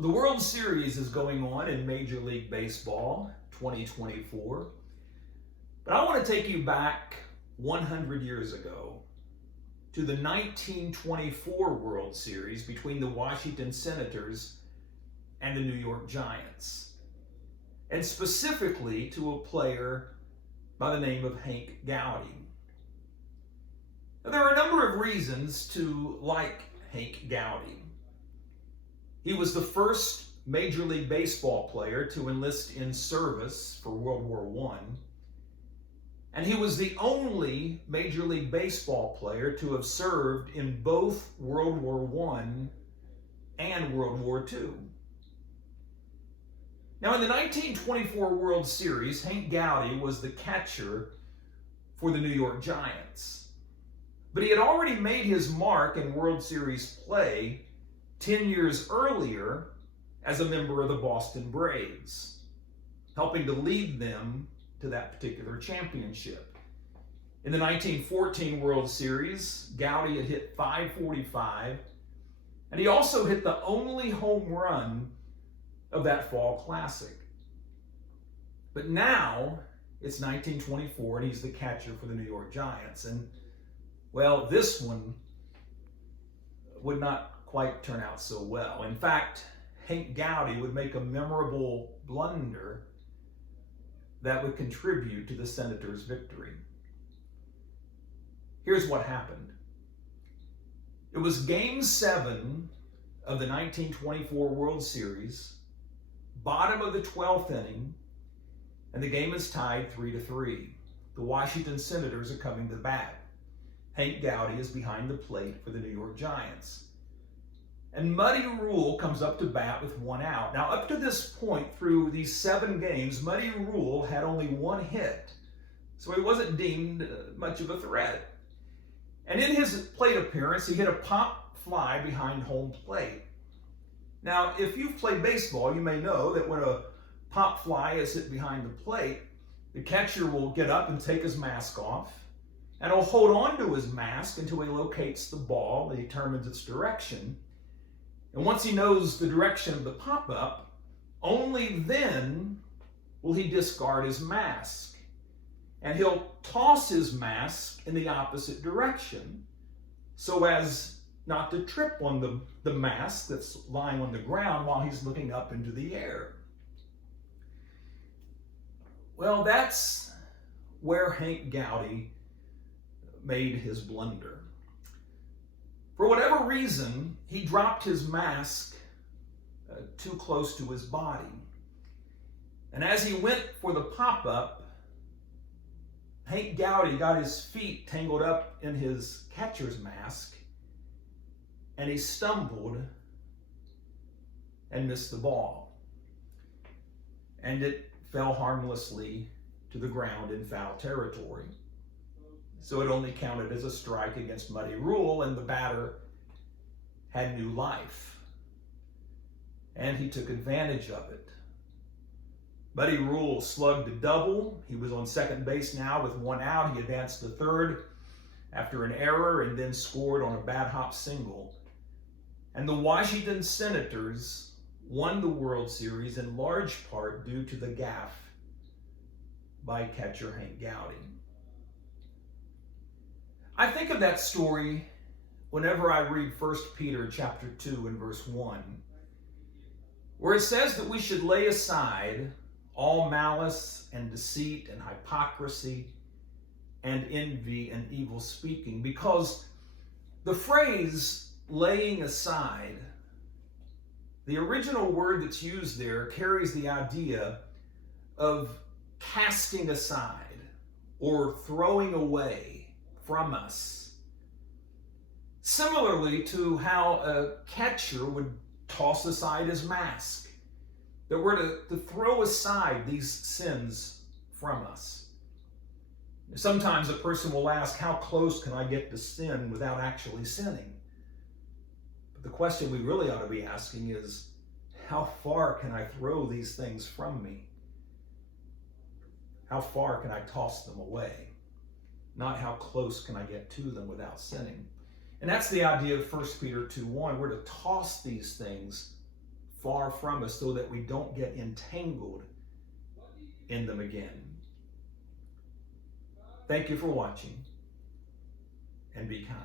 Well, the World Series is going on in Major League Baseball 2024. But I want to take you back 100 years ago to the 1924 World Series between the Washington Senators and the New York Giants, and specifically to a player by the name of Hank Gowdy. Now, there are a number of reasons to like Hank Gowdy. He was the first Major League Baseball player to enlist in service for World War I, and he was the only Major League Baseball player to have served in both World War I and World War II. Now, in the 1924 World Series, Hank Gowdy was the catcher for the New York Giants. But he had already made his mark in World Series play 10 years earlier as a member of the Boston Braves, helping to lead them to that particular championship. In the 1914 World Series, Gowdy had hit .545, and he also hit the only home run of that fall classic. But now it's 1924 and he's the catcher for the New York Giants. And well, this one would not quite turn out so well. In fact, Hank Gowdy would make a memorable blunder that would contribute to the Senators' victory. Here's what happened. It was Game 7 of the 1924 World Series, bottom of the 12th inning, and the game is tied 3-3. The Washington Senators are coming to bat. Hank Gowdy is behind the plate for the New York Giants. And Muddy Rule comes up to bat with one out. Now, up to this point through these 7 games, Muddy Rule had only one hit, so he wasn't deemed much of a threat. And in his plate appearance, he hit a pop fly behind home plate. Now, if you've played baseball, you may know that when a pop fly is hit behind the plate, the catcher will get up and take his mask off, and he'll hold on to his mask until he locates the ball and determines its direction. And once he knows the direction of the pop-up, only then will he discard his mask. And he'll toss his mask in the opposite direction so as not to trip on the mask that's lying on the ground while he's looking up into the air. Well, that's where Hank Gowdy made his blunder. For whatever reason, he dropped his mask too close to his body. And as he went for the pop-up, Hank Gowdy got his feet tangled up in his catcher's mask, and he stumbled and missed the ball. And it fell harmlessly to the ground in foul territory. So it only counted as a strike against Muddy Rule, and the batter had new life. And he took advantage of it. Muddy Rule slugged a double. He was on second base now with one out. He advanced to third after an error and then scored on a bad hop single. And the Washington Senators won the World Series in large part due to the gaffe by catcher Hank Gowdy. I think of that story whenever I read 1 Peter chapter 2 and verse 1, where it says that we should lay aside all malice and deceit and hypocrisy and envy and evil speaking, because the phrase laying aside, the original word that's used there carries the idea of casting aside or throwing away from us. Similarly to how a catcher would toss aside his mask, that we're to throw aside these sins from us. Sometimes a person will ask, how close can I get to sin without actually sinning? But the question we really ought to be asking is, how far can I throw these things from me? How far can I toss them away? Not how close can I get to them without sinning. And that's the idea of 1 Peter 2:1. We're to toss these things far from us so that we don't get entangled in them again. Thank you for watching, and be kind.